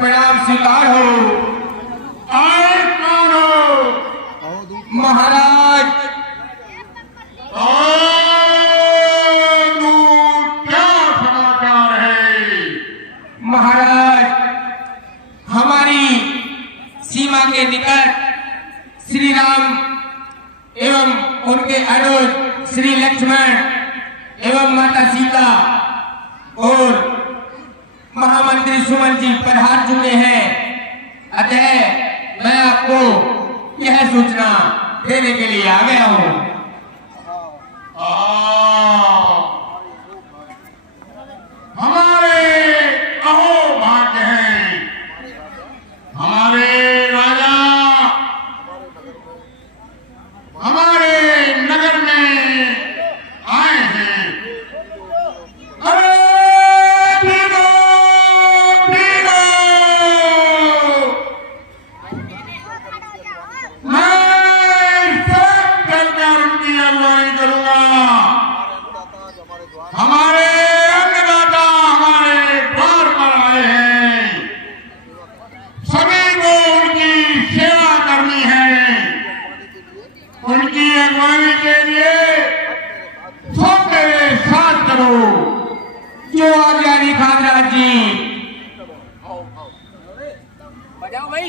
प्रणाम स्वीकार हो। आए कौन हो? महाराज क्या समाचार है? महाराज, हमारी सीमा के निकट श्री राम एवं उनके अनुज श्री लक्ष्मण एवं माता सीता और महामंत्री सुमन जी पधार चुके हैं। अतः मैं आपको यह सूचना देने के लिए आ गया हूं। हमारे अहो भाग्य है, हमारे राजा हमारे नगर में आए हैं। अरे भीगो भीगो, मैं सब चलकर उनकी अगुवाई करूंगा। हमारे अन्नदाता हमारे द्वार पर आए हैं, सभी को उनकी सेवा करनी है। उनकी अगुवाई के लिए सब मेरे साथ करो। जो आज्ञा खादराज जी। बजाओ भाई।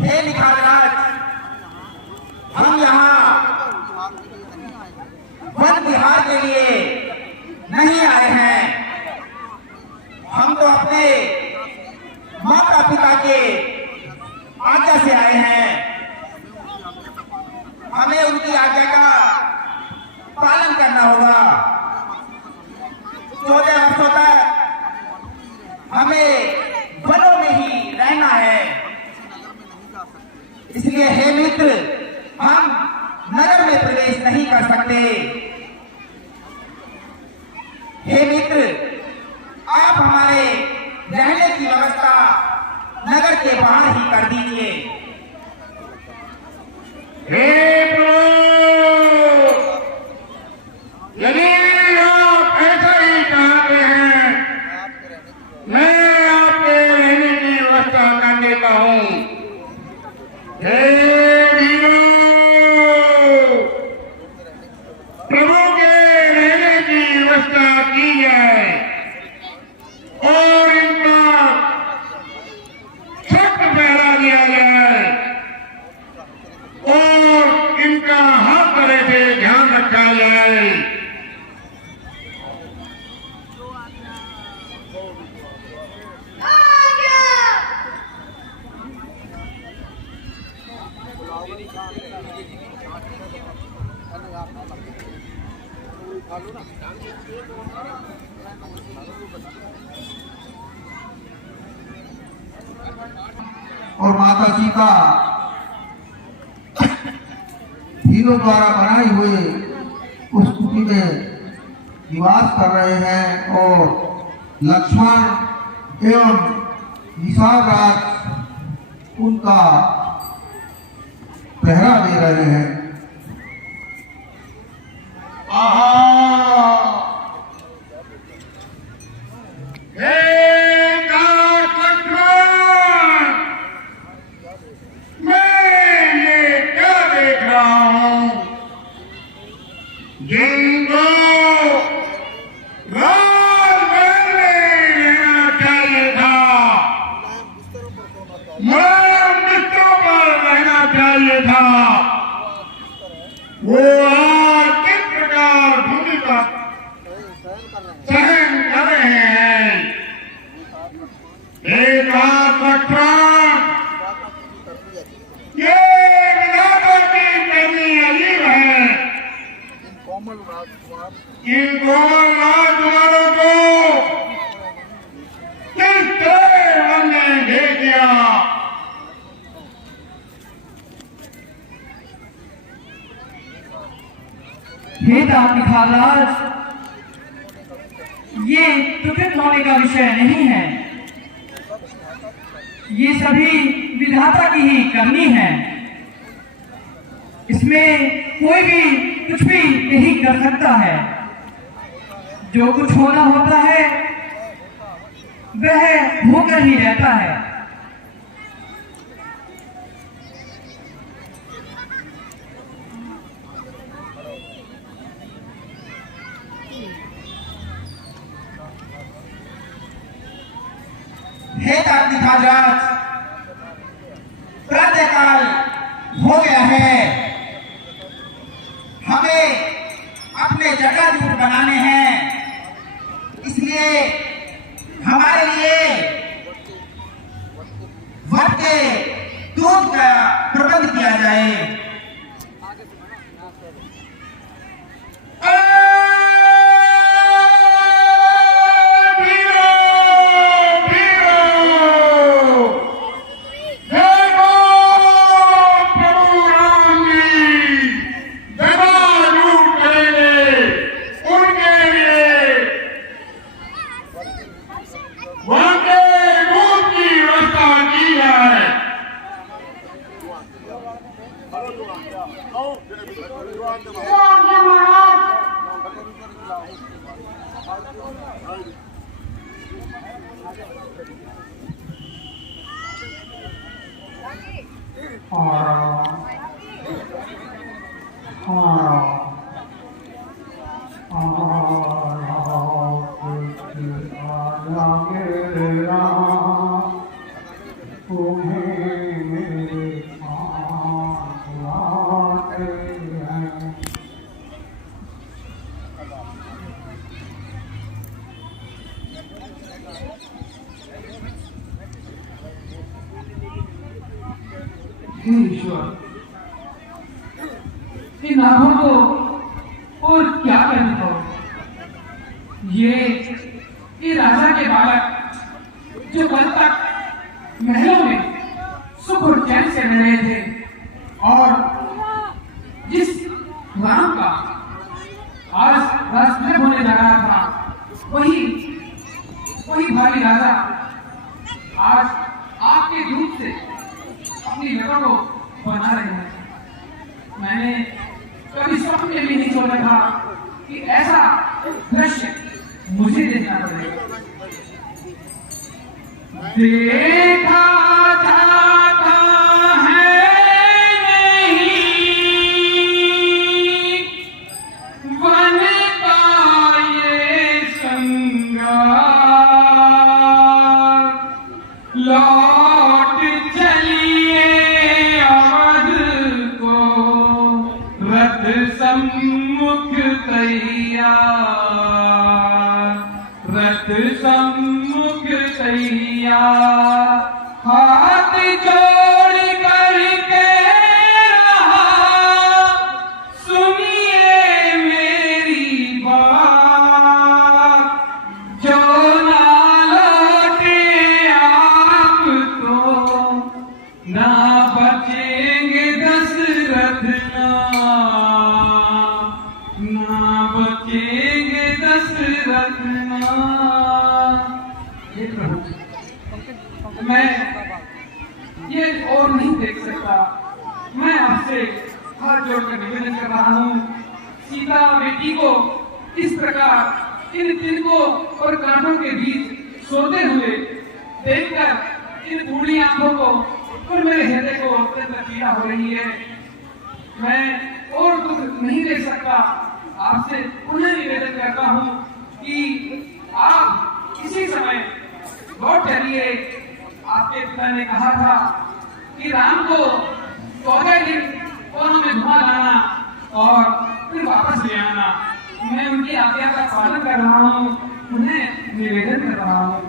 हे निखादराज, हम यहाँ वन विहार के लिए नहीं आए हैं। हम तो अपने माता पिता के आज्ञा से आए हैं। हमें उनकी आज्ञा का पालन करना होगा। 14 वर्षों तक हमें वनों में ही रहना है। इसलिए हे मित्र, हम नगर में प्रवेश नहीं कर सकते। हे मित्र, आप हमारे रहने की व्यवस्था नगर के बाहर ही कर दीजिए। हे प्रभु, यदि आप ऐसा ही चाहते हैं, मैं आपके रहने की व्यवस्था कर देता हूँ। हे वीरों, प्रभु के रहने की व्यवस्था की जाए और इनका सख्त पहरा दिया जाए और इनका हर तरह से ध्यान रखा जाए। और माता सीता हीरों द्वारा बनाई हुई उस कुटी में निवास कर रहे हैं और लक्ष्मण एवं निषाद राज उनका पहरा दे रहे हैं। वो आज किस प्रकार भूमि पर सहन कर रहे हैं। एक बात लक्ष्मण, ये विधाता की करनी अजीब है। इन कोमल राजकुमारों को किस तरह हमने भेज दिया। हे महाराज, ये दुखित होने का विषय नहीं है। ये सभी विधाता की ही करनी है। इसमें कोई भी कुछ भी नहीं कर सकता है। जो कुछ होना होता है वह होकर ही रहता है। हे महाराज, प्रातःकाल हो गया है। हमें अपने जगह दूर बनाने हैं, इसलिए हमारे लिए वट के दूध का प्रबंध किया जाए। ईश्वर, इन आंखों को और क्या करने को। ये राजा के बालक जो कल तक महलों में सुख और चैन से रह रहे थे, और जिस राम का आज राजभर होने जा रहा था, वही भारी राजा आज आपके दूध से अपनी जगह को बना रहे हैं। मैंने कभी स्वप्न में भी नहीं सोचा था कि ऐसा दृश्य मुझे देखना पड़ेगा। देखा जाता है नहीं वन का ये संगार, लौट चलिए अवध को रथ सम्मुख तैयार, रथ सम्मुख तैयार। हाथ जोड़ करके रहा, सुनिए मेरी बात। जो ना लौटे आप तो ना बचेंगे दशरथ ना बचेंगे दशरथ। हे प्रभु, मैं ये और नहीं देख सकता। मैं आपसे हाथ जोड़कर निवेदन कर रहा हूँ, सीता बेटी को इस प्रकार इन तिनकों और कांटों के बीच सोते हुए देखकर इन बूढ़ी आंखों को और मेरे हृदय को अत्यंत पीड़ा हो रही है। मैं और दुख नहीं देख सकता। आपसे पुनः निवेदन करता हूँ कि आप इसी समय लौट चलिए। आपके पिता ने कहा था कि राम को 14 दिन कोनों में घुमा लाना और फिर वापस ले आना। मैं उनकी आज्ञा का पालन कर रहा हूँ, उन्हें निवेदन कर रहा हूँ।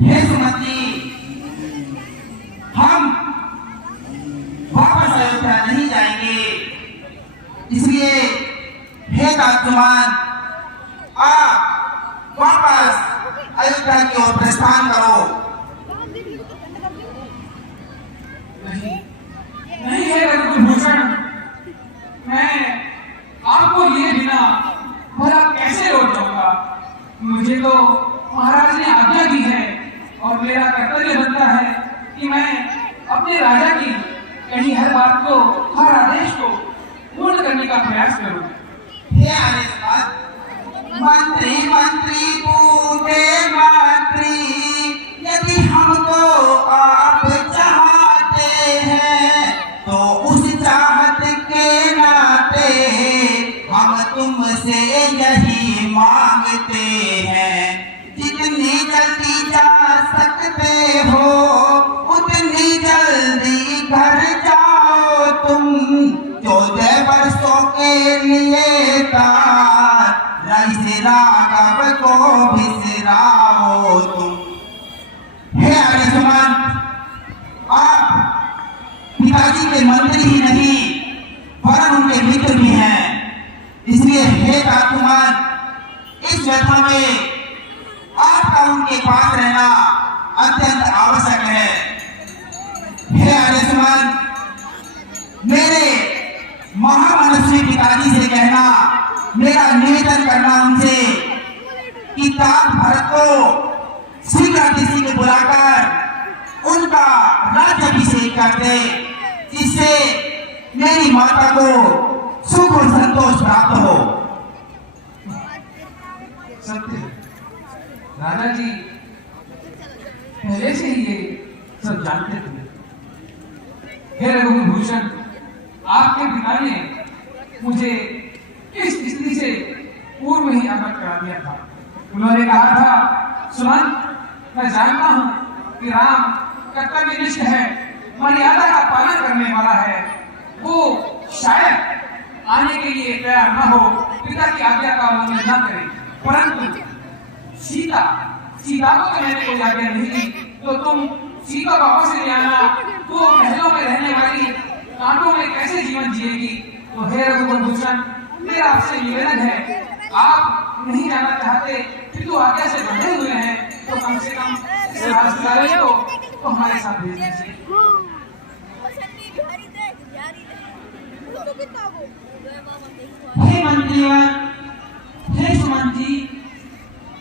हे सुमंत्री, हम वापस अयोध्या नहीं जाएंगे, इसलिए हे राजकुमार, आप वापस अयोध्या की ओर प्रस्थान करो। नहीं है रघुभूषण, मैं आपको लिए बिना भला कैसे लौट जाऊंगा। मुझे तो महाराज ने आज्ञा दी है और मेरा कर्तव्य बनता है कि मैं अपने राजा की कहीं हर बात को, हर आदेश को पूर्ण करने का प्रयास करूं। हे आदेशपाल, मंत्री मंत्री पूरे मंत्री, यदि हमको आप चाहते हैं तो उस चाहत के नाते हम तुमसे यही मांगते हैं, जितनी जल्दी जा सकते हो उतनी जल्दी घर जाओ तुम। 14 वर्षों के लिए राघव को बिसराओ तुम। हे आर्यसमान, आप पिताजी के मंत्री ही नहीं वरन उनके मित्र भी हैं, इसलिए हे राजकुमार, इस व्यथा में आपका उनके पास रहना अत्यंत आवश्यक है। हे आर्यसमान, मेरे महामनस्वी पिताजी से कहना, मेरा निवेदन करना उनसे कि तात भरत को शीघ्र किसी को बुलाकर उनका राज्याभिषेक कर दे, जिससे मेरी माता को सुख और संतोष प्राप्त हो। सत्य राजा जी पहले से ही ये सब जानते थे। हे रघुभूषण, आपके पिता ने मुझे इस स्थिति से पूर्व ही अवगत करा दिया था। उन्होंने कहा था, सुमंत, मैं जानता हूँ कि राम कर्तव्यनिष्ठ है, मर्यादा का पालन करने वाला है। वो शायद आने के लिए तैयार न हो, पिता की आज्ञा का उल्लंघन न करे, परंतु सीता को तो मैंने कोई आज्ञा नहीं दी, तो तुम सीता वापस ले आना। वो महलों में रहने वाली कांटों में कैसे जीवन जिएगी। तो हे रघुभूषण, मेरा आपसे निवेदन है, आप नहीं जाना चाहते, पितु आज्ञा से बंधे हुए हैं, तो कम से कम इस राजकुमारी को तो हमारे साथ भेज दीजिए। हे मंत्रीवन, हे सुमंत जी,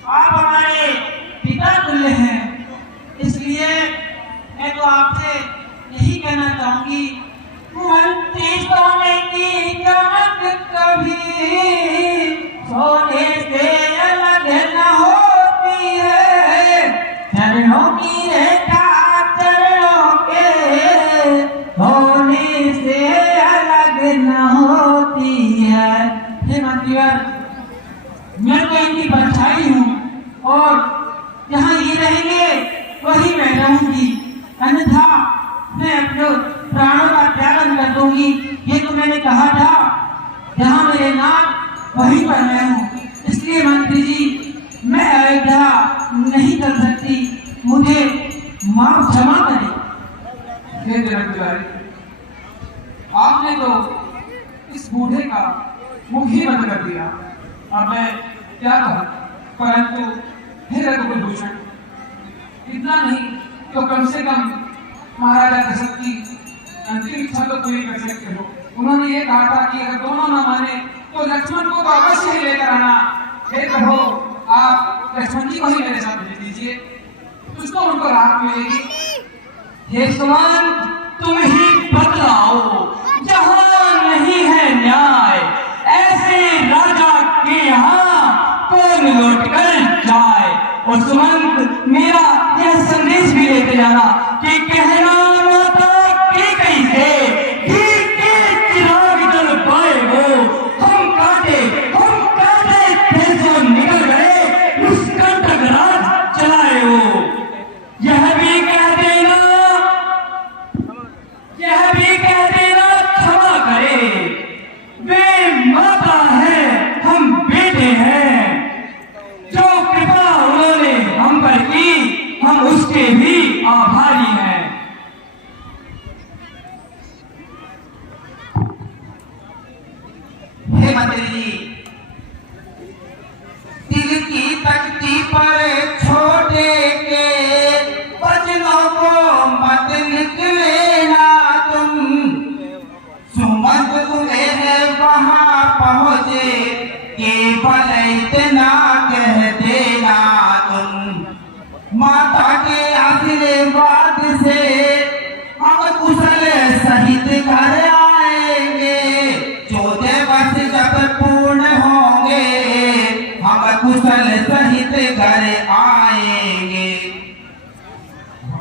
आप हमारे पिता तुल्य हैं, इसलिए मैं तो आपसे यही कहना चाहूंगी, मंत्री सोने की चमक कभी सोने से अलग न होती है, चरणों की रेखा चरणों के होने से अलग न होती है। हे मंत्रीवर, मैं तो इनकी परछाई हूँ और जहाँ ये रहेंगे वही मैं रहूंगी, अन्यथा मैं अपने प्राणों का त्यागन कर दूंगी। ये तो मैंने कहा था, जहाँ मेरे नाम वहीं पर मैं हूँ। इसलिए मंत्री जी, मैं अयोध्या नहीं कर सकती, मुझे माफ क्षमा करें। हे जनक दुलारी, आपने तो इस बूढ़े का मुख ही बंद कर दिया। अब मैं क्या कहूँ, परंतु हे रघुभूषण, इतना नहीं तो कम से कम महाराजा दशरथ की अंतिम इच्छा तो पूरी कर सकते हो। उन्होंने ये कहा था कि अगर दोनों न माने तो लक्ष्मण को तो अवश्य ही लेकर आना। हे प्रभु, आप लक्ष्मण जी को ही मेरे साथ भेज दीजिए, कुछ तो उनको राहत मिलेगी। हे सुमन, तुम ही बतलाओ, जहां नहीं है न्याय, ऐसे राजा के यहाँ कौन लौट कर जाए। और सुमंत, मेरा यह संदेश भी लेते जाना कि कहना माता के कैसे घी के चिराग जल पाए वो, हम काटे फिर जो निकल गए उस कंटक राज चलाए वो। यह भी कह देना क्षमा करे, वे माता है हम बेटे हैं, जो कृपा उन्होंने हम पर की हम उसके भी आभारी हैं। हे मंत्री जी, दिल की तख्ती पर छोटे के वचनों को मत निकलेना तुम। सुमंत तुम्हें वहां पहुंचे केवल इतना कह देना तुम। माता के आशीर्वाद से हम कुशल सहित घर आएंगे। 14 वर्ष जब पूर्ण होंगे हम कुशल सहित घर आएंगे।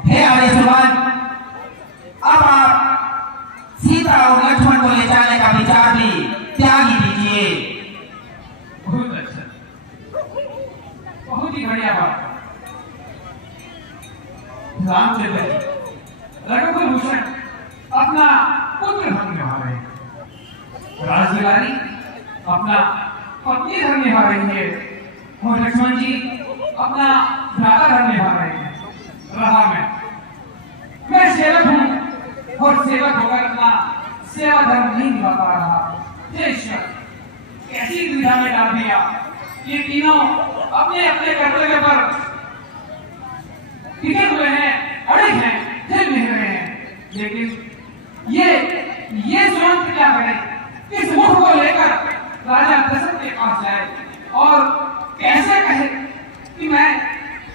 हे आर्य सुमन, अब आप सीता और लक्ष्मण को ले जाने का विचार भी त्याग ही दीजिए। बहुत अच्छा, बहुत ही बढ़िया बात। रामचंद्र जी रघुकुल भूषण अपना पुत्र धर्म निभा रहे हैं, राजकुमारी अपना पत्नी धर्म निभा रही है, और लक्ष्मण जी अपना भ्राता धर्म निभा रहे हैं। रहा मैं सेवक हूँ और सेवक होकर अपना सेवा धर्म नहीं निभा पा रहा। हे ईश्वर, कैसी दुविधा में डाल दिया। ये तीनों अपने अपने कर्तव्य पर टिके हुए हैं, अड़े हैं, हिल नहीं रहे हैं। लेकिन ये सुमंत क्या करे, किस मुख को लेकर राजा दशरथ के पास जाए और कैसे कहे कि मैं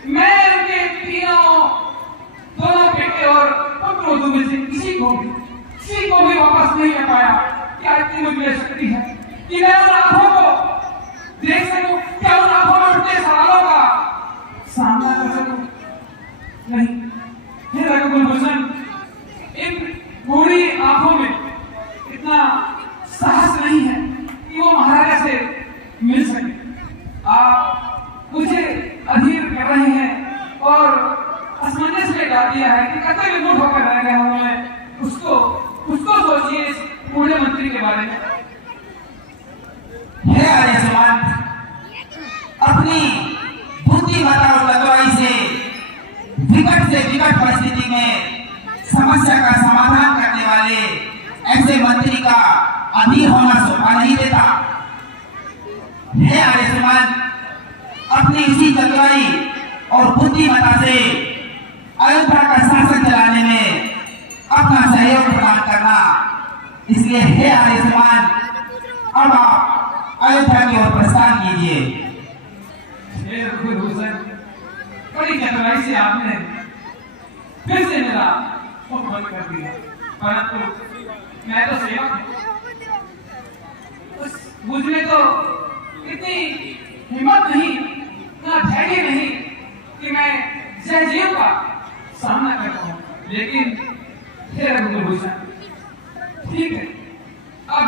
उनके दोनों बेटे और पुत्र में से किसी को भी वापस नहीं ले पाया। क्या इतनी मुझे शक्ति है कि मैं उन आंखों को देख सकूं, क्या उन आंखों में उठते सवालों का सामना कर सकूं? नहीं। हे रघुकुल भूषण, इन बूढ़ी आंखों में इतना साहस नहीं है कि वो महाराजा से मिल सके। आप मुझे अधीर कर रहे हैं और असमंजस में डाल दिया है कि कर्तव्य मूड होकर रह गया हूं मैं। उसको सोचिए इस बूढ़े मंत्री के बारे में। हे आर्य समाज, अपनी बुद्धिमत्ता और चतुराई से विकट परिस्थिति में समस्या का समाधान करने वाले ऐसे मंत्री का अधीर होना शोभा नहीं देता। हे आर्य समाज, अपनी इसी चतुराई और बुद्धिमत्ता से अयोध्या का शासन चलाने में अपना सहयोग प्रदान करना। इसलिए हे आर्य समाज, अब आप अयोध्या की ओर प्रस्थान कीजिए। हे रघुकुल भूषण, बड़ी चतुराई से आपने फिर से मेरा मुख बंद कर दिया, परंतु मैं तो सेवक हूं। मुझ में तो इतनी हिम्मत नहीं, इतना धैर्य नहीं कि मैं जयजीव का सामना कर पाऊं। लेकिन हे रघुकुल भूषण, ठीक है, अब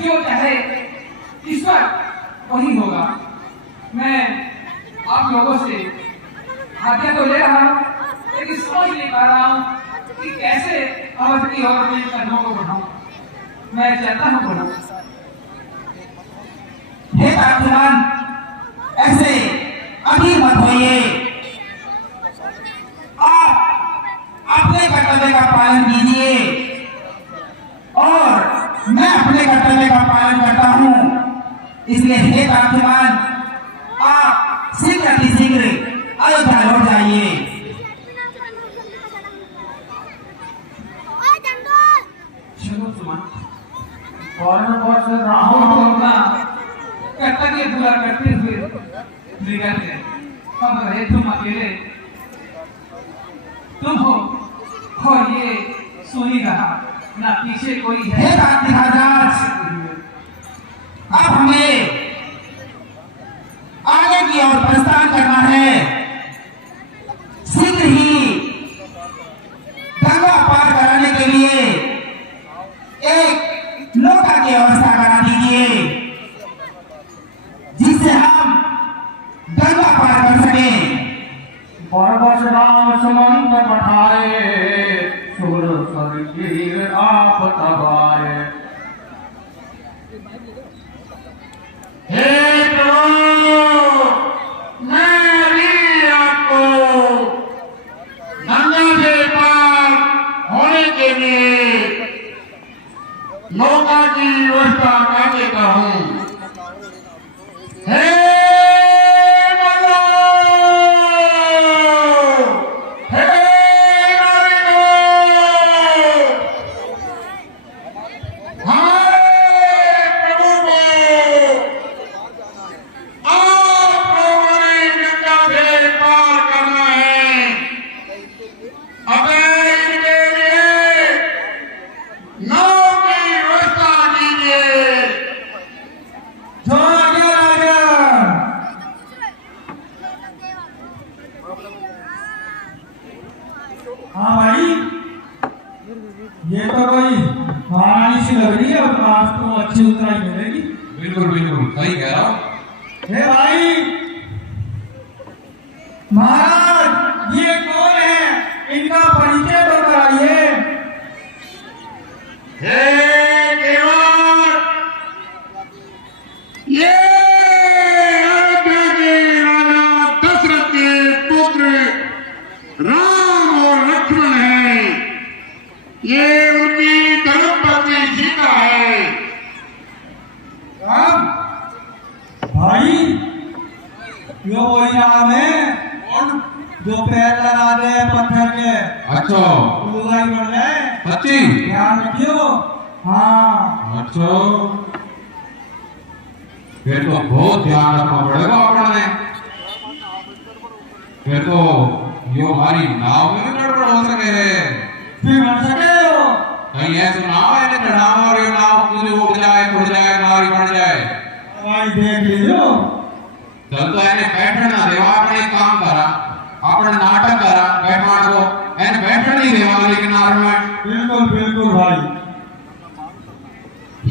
जो चाहे ईश्वर वही होगा। मैं आप लोगों से आज्ञा तो ले रहा हूं, लेकिन समझ नहीं पा रहा हूं कि कैसे अवध की ओर में कदमों को बढ़ाऊं। मैं चाहता हूं बढ़ाऊं। हे तात्मान, ऐसे अधीर मत होइए। आप अपने कर्तव्य का पालन कीजिए और मैं अपने कर्तव्य का पालन करता हूं। इसलिए हे तात्मान, आप शीघ्र अतिशीघ्र अयोध्या लौट जाइए। चलो सुमन, और वर्ष राम का कर्तव्य पूरा करते हुए निकल गए। अब रहे तुम अकेले, तुम हो और ये सोनी रहा, ना पीछे कोई है। हे क्रांति महाराज, अब हमें आगे की ओर प्रस्थान करना है। शीघ्र ही गंगा पार कराने के लिए एक नौका की व्यवस्था करा दीजिए, जिससे हम गंगा पार कर सके। बरबस राम सुमंत पठाए, सुर सरगीर आप तबाए। हे प्रभु, मैं भी आपको गंगा से पार होने के लिए नौका की व्यवस्था कर देता हूँ। हे गंगा, हे नारिको, हमारे प्रभु को आप लोगों ने गंगा से पार करना है। अबे इनके लिए नाव की व्यवस्था कीजिए। जो आज्ञा राजा। हाँ भाई, ये तो कोई महारानी सी लग रही है और आज तो अच्छी उतराई मिलेगी। बिल्कुल बिल्कुल सही कह रहा हूँ। हे भाई महाराज, ये कौन है? इनका परिचय तो कराइए। हे केवल, ये अयोध्या के राजा दशरथ के पुत्र राम और लक्ष्मण हैं। ये उनकी धर्मपत्नी सीता है। राम भाई, यो वही नाम है जो पैर लगा दे पत्थर के अच्छा लुगाई बन जाए। सच्ची? ध्यान रखियो। हाँ अच्छा, फिर तो बहुत ध्यान रखना पड़ेगा अपने। फिर तो यो हमारी नाव में भी गड़बड़ हो सके है। फिर बन सके हो। कहीं ऐसा नाव है ना चढ़ावा और ये नाव कुछ उड़ जाए, खुड़ जाए, नारी बन जाए। भाई देख लीजियो। चल तो ऐने बैठना देवा, अपने काम करा, अपने नाटक करा, बैठवान को ऐने बैठन नहीं देवा लेकिन नार में। बिल्कुल बिल्कुल भाई।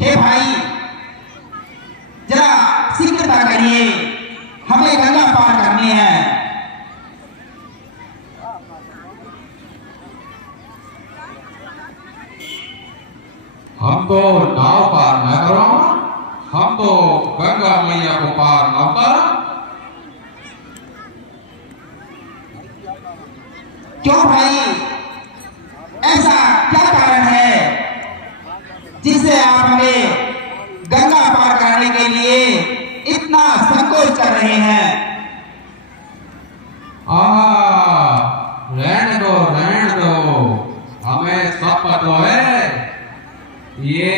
हे भाई, जरा शीघ्रता करिए, हमें गंगा पार करनी है। हम तो नाव पार न करो, हम तो गंगा मैया को पार न करो। क्यों भाई, ऐसा क्या कारण है जिससे आप हमें गंगा पार करने के लिए इतना संकोच कर रहे हैं? रहने दो, हमें सब पता है। ये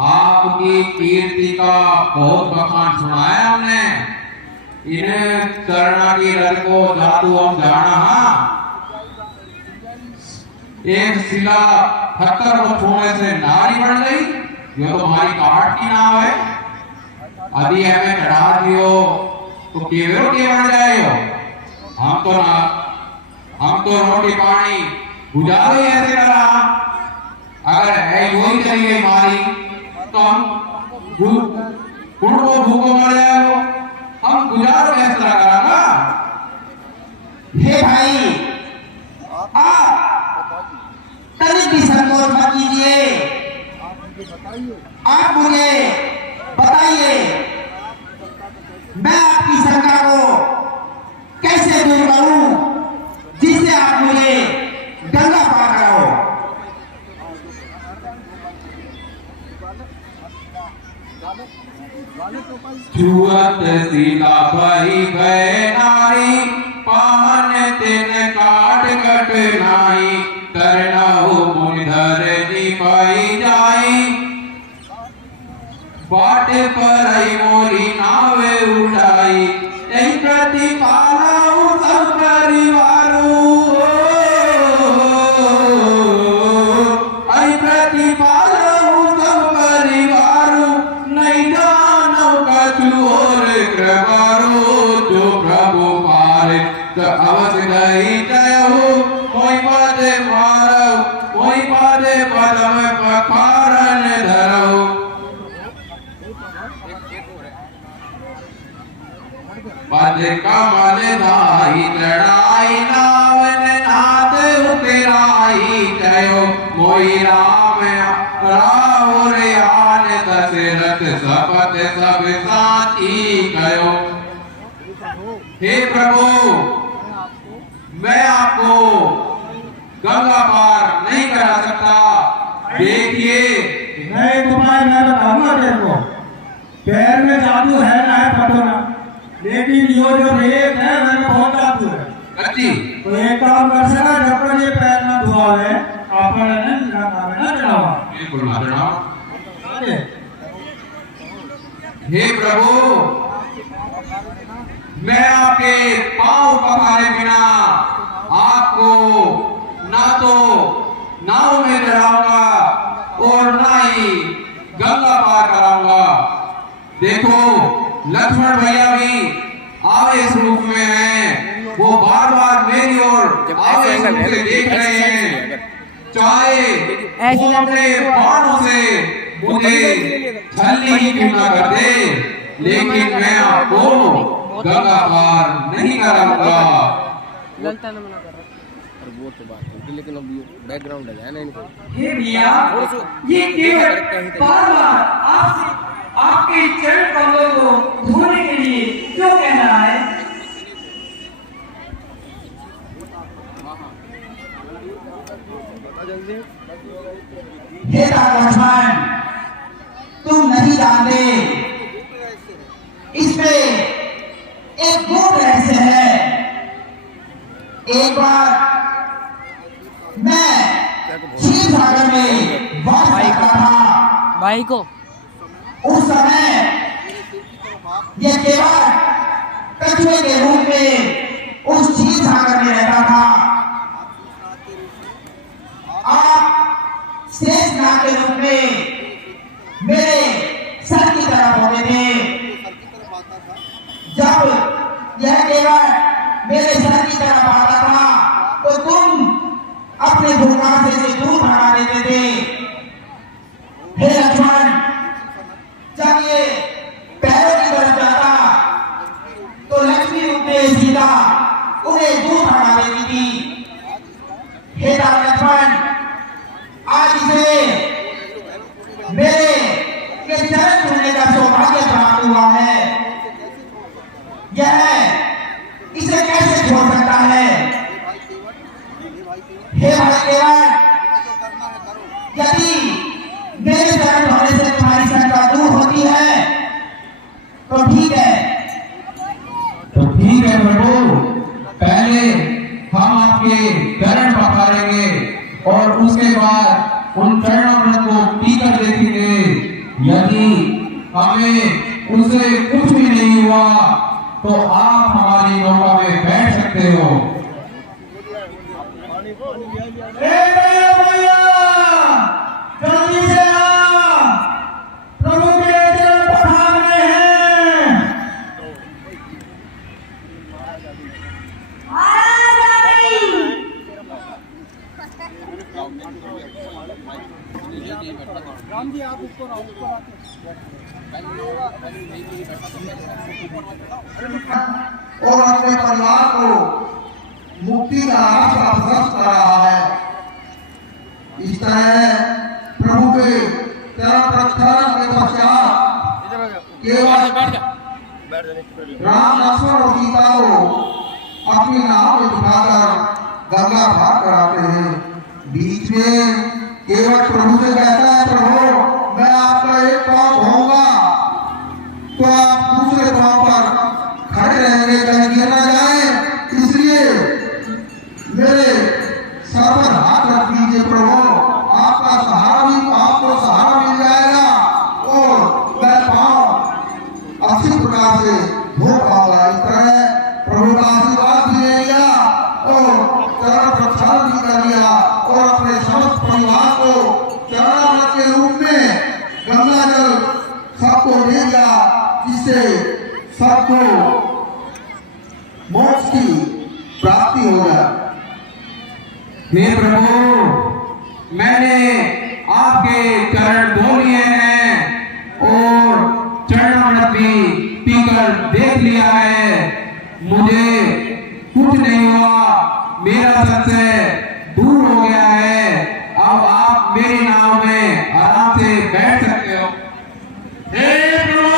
आपकी कीर्ति का बहुत बखान सुना है हमने। इन्हें करना की रथ को जादू हम जाना। एक शिला पत्थर को छूने से नारी बन गई। ये तो हमारी काट की नाव है। अभी हमें चढ़ा दियो तो केवल के बन जाएगा। हम तो रोटी पानी गुजारो ऐसे करा। अगर है वही चाहिए हमारी तो हम भूखो मर जाएगा। हम गुजारो ऐसा कराना। हे भाई, आप तनिक भी संकोच मत कीजिए। आप मुझे बताइए, मैं आपकी शंका को कैसे दूर करूं जिससे आप मुझे गंगा पार कराओ। जुअत सीता भई गए नारी, पाहन तिन काट कटनाई, करनहु मुनिधर निभाई जाई। बाटे पर आई मोरी नावे उठाई यही प्रतिपालाऊ सब परिवारू आई प्रतिपालाऊ सब परिवारू नहीं जानो कछु और कृपारू जो प्रभु मारे तो अवस गई जयहु मोई पदे मारऊ मोई पदे पदम पखारन धरऊ पद कमल धाई लड़ाई नावन नाद उतराई जयो मोई राम राहुर आन दशरथ सपत सब साथी गयो। हे प्रभु मैं आपको गंगा पार नहीं करा सकता। देखिए मैं तुम्हारे मैं बताऊंगा तेरे को, पैर में जादू है ना है पता ना, लेकिन यो जो रेत है मैं बहुत जादू है। अच्छी तो एक काम कर सका जब तक ये पैर ना धुआवे आपने ना चढ़ावा। बिल्कुल ना चढ़ाओ। हे प्रभु मैं आपके पांव पखारे बिना आपको ना तो नाव में चढ़ाऊंगा और ना ही गंगा पार कराऊंगा। देखो लक्ष्मण भैया भी आवेश रूप में हैं, वो बार बार मेरी ओर आवेश रूप से देख रहे हैं, चाहे वो अपने बाणों से मुझे छलनी ही क्यों ना कर दे, लेकिन मैं आपको गंगा पार नहीं कराऊंगा। ललता ने मना कर रहा और वो तो बात है, लेकिन अब बैकग्राउंड है ना इनको। हे भैया ये केवल बार बार आपसे आपके चरण कमलों को धोने के लिए क्यों कह रहा है? हे लक्ष्मण तुम नहीं जानते इसमें एक गुप्त रहस्य है। एक बार मैं क्षीर सागर में वास करता था। भाई को उस समय यह केवल कछुए के रूप में उस क्षीर सागर में रहता था। आप शेष नाग के रूप में मेरे सर की तरफ होते थे। जब यह केवल मेरे सर की तरफ आता था तो तुम अपने भूखा से दूर भगा देते थे। हे लक्ष्मण जब ये पैरों की तरफ जाता तो लक्ष्मी रूप में सीता उन्हें दूर भगा देती थी। हे लक्ष्मण आज इसे मेरे के चरण छूने का सौभाग्य प्राप्त हुआ है। यह इसे कैसे छोड़ सकता है? हे भाई केवल यदि मेरे चरण धोने से तुम्हारी शंका दूर होती है तो ठीक है। तो ठीक है प्रभु, पहले हम आपके चरण पखारेंगे और उसके बाद उन चरणों को पीकर देखेंगे। यदि हमें उसे कुछ भी नहीं हुआ तो आप हमारी नौका में बैठ सकते हो। भैया जल्दी से आ, प्रभु के चरण पखारने हैं। राम जी आप ऊपर आओ, ऊपर आते और अपने परिवार को मुक्ति का रास्ता प्रशस्त कर रहा है। इस तरह प्रभु के चरण प्रक्षालन के पश्चात केवल राम लक्ष्मण और सीता को अपनी नाव में बिठाकर गंगा पार कराते हैं। बीच में केवल प्रभु से कहता है, प्रभु मैं आपका एक पांव धोऊंगा तो आप दूसरे पांव पर खड़े रहेंगे, कहीं गिर ना जाए, इसलिए मेरे सर पर हाथ रख दीजिए प्रभु, आपका सहारा भी आपको सहारा मिल जाएगा और मैं से धो पाऊंगा। इस तरह प्रभु का आशीर्वाद भी ले लिया और चरण प्रक्षालन भी कर लिया और अपने समस्त परिवार को चरणामृत के रूप में गंगा जल सबको दे दिया, जिससे सबको मोक्ष की प्राप्ति हो गया। हे प्रभु, मैंने आपके चरण धो लिए हैं और चरणामृत भी पीकर देख लिया है, मुझे कुछ नहीं हुआ, मेरा संशय दूर हो गया है। अब आप मेरी नाव में आराम से बैठ सकते हो। हे प्रभु,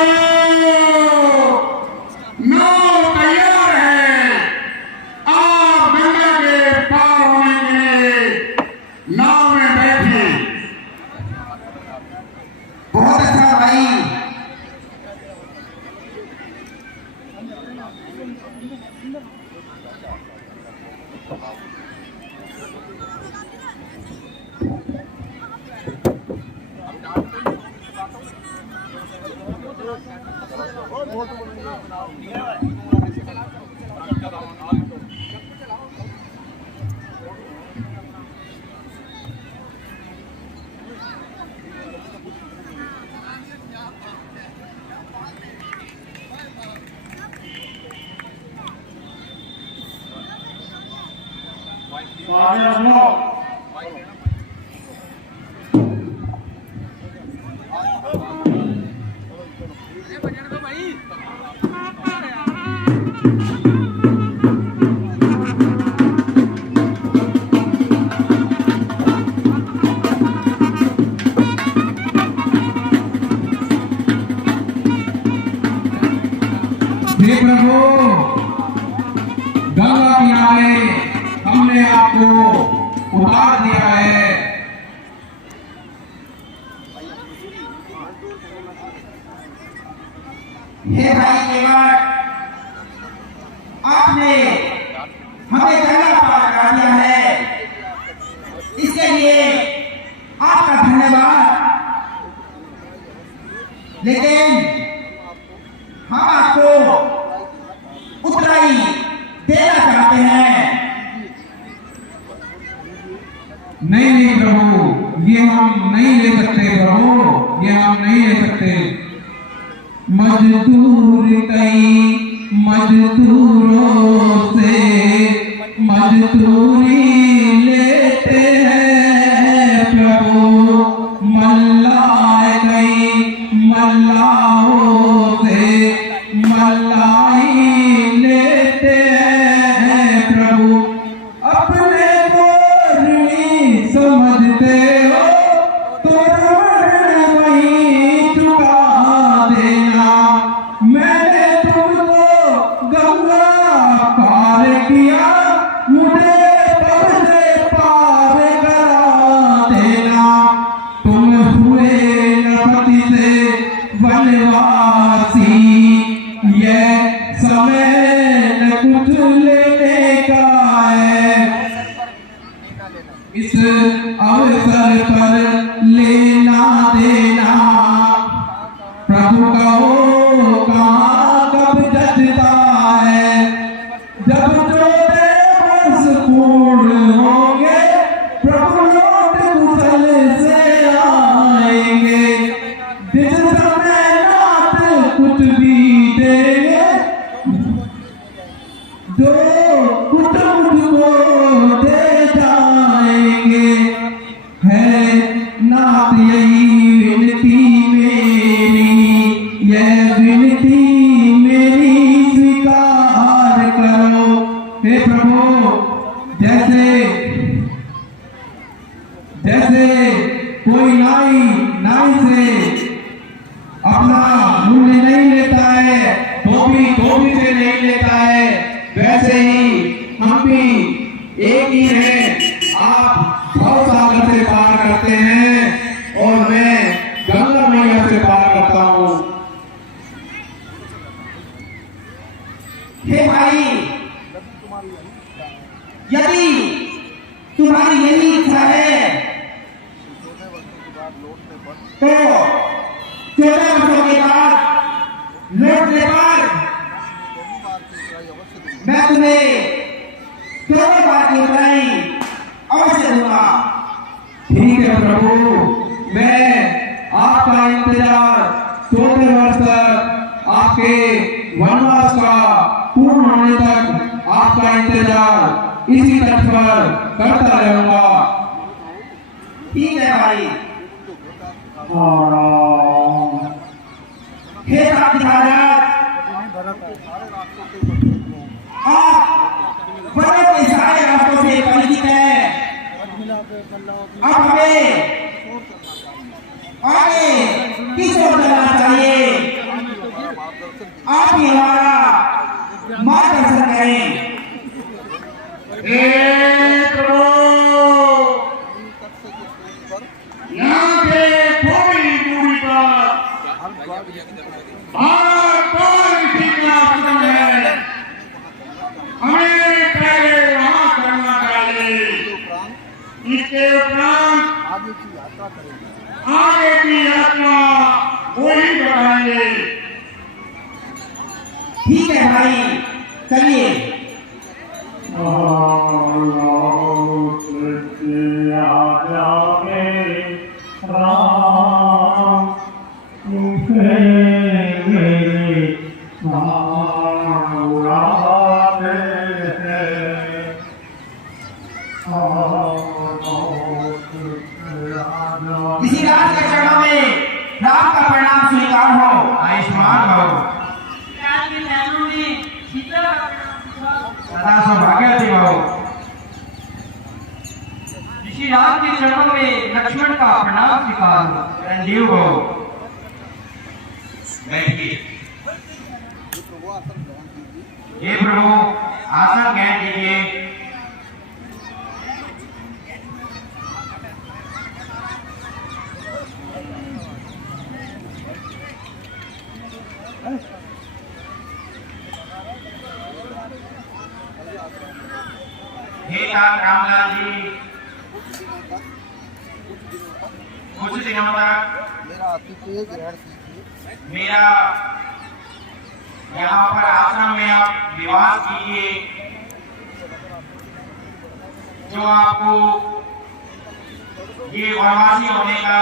नाव तैयार है, आप गंगा के पार होने के लिए नाव में बैठे। बहुत अच्छा भाई। आगे सुनो। हे प्रभु, गंगा किनारे हमने आपको उतार दिया है। हे भाई केवट, आपने हमें गंगा पार करा दिया है, इसके लिए आपका धन्यवाद। लेकिन हम आपको उतराई देना चाहते हैं। नहीं प्रभु, ये हम नहीं ले सकते प्रभु, ये हम नहीं ले सकते। मजदूर कई मजदूरों से मजदूरी लेते हैं प्रभु, मल्लाह कई मल्लाहों से मल्लाई लेते हैं प्रभु। अपने को ऋणी समझते हो तो ऋण वही चुका देना। मैंने तुमको गंगा पार किया, मुझे तब से पार करा देना। तुम हुए नपति से वनवासी, ये समय न कुछ लेने का है, इस अवसर पर लेना देना। प्रभु का हो कहाँ कब जचता है, जब 14 वर्ष पूर्ण होंगे प्रभु लौट कुशल से आएंगे। जिस समय नाथ कुछ भी देंगे, जो कुछ मुझको दे जाएंगे। है नाथ यही विनती मेरी, यह विनती मेरी स्वीकार करो। हे प्रभु, जैसे जैसे कोई नाई से अपना मूल्य नहीं लेता है, धोबी से नहीं लेता है, वैसे ही हम भी एक ही हैं। आप भव सागर से पार करते हैं और मैं गंगा मैया से पार करता हूँ। हे भाई, यदि तुम्हारी यही इच्छा है तो 14 वर्षों के बाद लौटने पर इंतजार 14 वर्ष तक, आपके वनवास का पूर्ण होने तक आपका इंतजार इसी तट पर करता रहूंगा। ठीक है भाई। हे साथी महाराज, आप बड़े के सारे रास्तों से परिचित हैं। अब हमें आगे किस ओर चलना चाहिए, आप ही हमारा मार्गदर्शन करें। यहाँ से थोड़ी दूरी पर है, हमें पहले वहाँ करना चाहिए। इसके उपरांत आगे की यात्रा वही बढ़ाएंगे। ठीक है भाई, चलिए। इसी रात के चरणों में राम का परिणाम स्वीकार हो। आयुष्मान भव। पिता के चरणों में सीता का प्रणाम। सदा सौभाग्यवती भव। ऋषि राम के चरणों में लक्ष्मण का प्रणाम स्वीकार हो। चिरंजीव भव। बैठिए। हे प्रभु, आसन ग्रहण कीजिए। हे रामलाल जी, कुछ दिनों तक मेरा यहाँ पर आश्रम में आप निवास कीजिए। जो आपको ये वनवासी होने का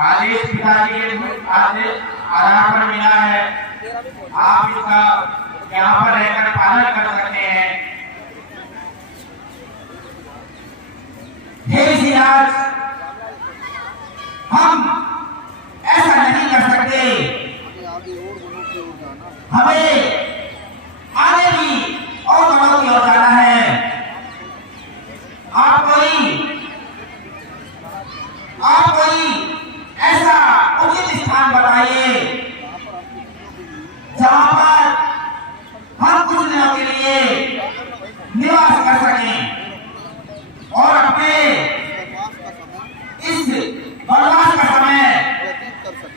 आदेश पिताजी के आधार पर मिला है, आप इसका यहाँ पर रहकर पालन कर सकते हैं। हे ऋषिराज, हम ऐसा नहीं कर सकते। हमें आगे भी और बड़ों की ओर जाना है। आप कोई ऐसा उचित स्थान बताइए जहाँ पर हम कुछ दिनों के लिए निवास कर सकें और अपने इस वनवास का समय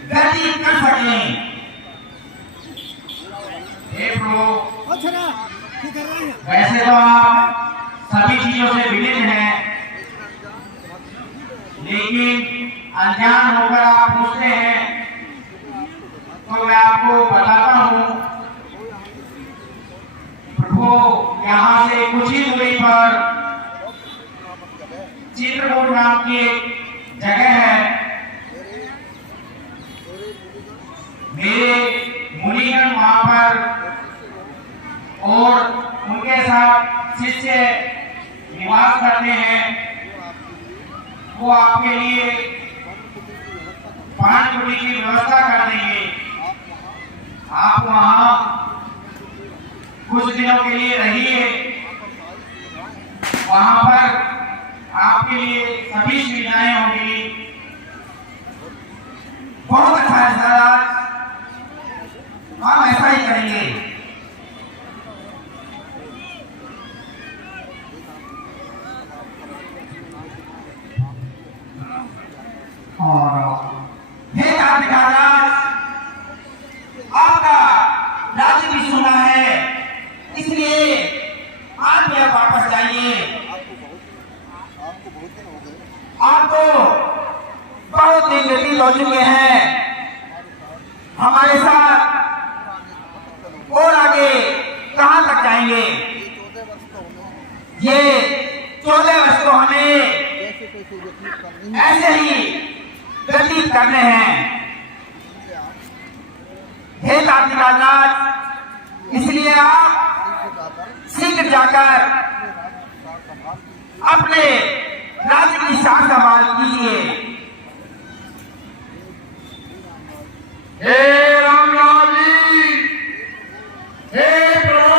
व्यतीत कर सकें। हे प्रभु, वैसे तो आप सभी चीजों से विभिन्न हैं, लेकिन अनजान होकर आप पूछते हैं, तो मैं आपको बताता हूँ। प्रभु, यहाँ से कुछ ही दूरी पर चित्रकूट नाम की एक जगह है। मेरे मुनिगण वहां पर और उनके साथ शिष्य निवास करते हैं। वो आपके लिए पान पुरी की व्यवस्था कर देंगे। आप वहां कुछ दिनों के लिए रहिए। वहां पर आपके लिए सभी सुविधाएं होंगी। बहुत अच्छा है सर, हम ऐसा ही करेंगे। हे महाराज, आपका राज्य भी सुना है, इसलिए आप भी वापस जाइए। आपको बहुत दिन व्यतीत हो चुके हैं हमारे साथ, और आगे कहां तक जाएंगे? ये 14 वर्ष तो हमें ऐसे ही करने हैं। हे राज, इसलिए आप शीघ्र जाकर अपने राज्य की शान संभाल कीजिए। हे रामलाल जी, हे प्रभु,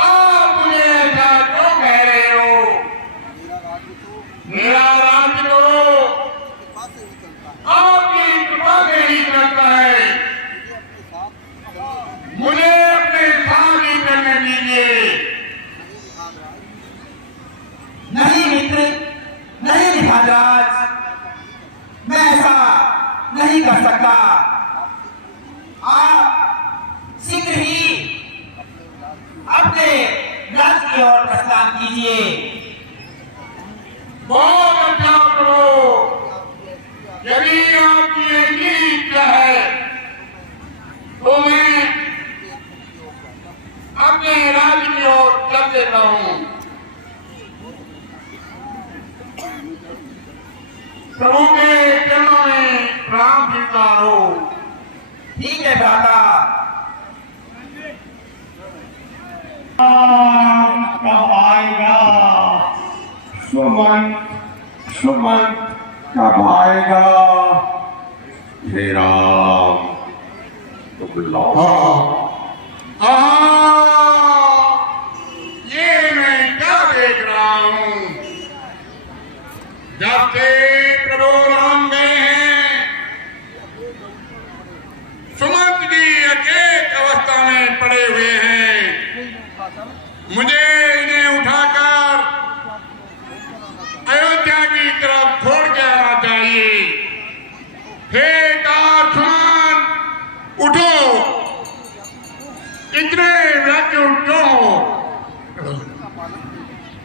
आप मुझे ऐसा क्यों कह रहे हो? मेरा राज्य तो आपकी कृपा से ही चलता है। मुझे अपने साथ ही करने दीजिए। नहीं मित्र, नहीं निभाराज, मैं ऐसा नहीं कर सकता। आप शीघ्र ही अपने राज्य की ओर प्रस्थान कीजिए। बहुत अच्छा प्रभु, यदि आपकी ऐसी इच्छा है तो मैं अपने राज्य की ओर चल देता हूँ। प्रभु के चरणों में प्रणाम स्वीकार हो। ठीक है दादा। कब आएगा सुमन, सुमन कब आएगा? हे राम तुम लौटा। ये मैं क्या देख रहा हूँ? जब से प्रभु राम गए हैं, सुमंत जी अचेत अवस्था में पड़े हुए हैं। मुझे इन्हें उठाकर अयोध्या की तरफ छोड़ के आना चाहिए। हे दासमान, उठो, इतने व्याकुल क्यों हो?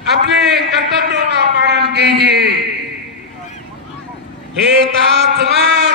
अपने कर्तव्यों का पालन कीजिए। हे दासमान,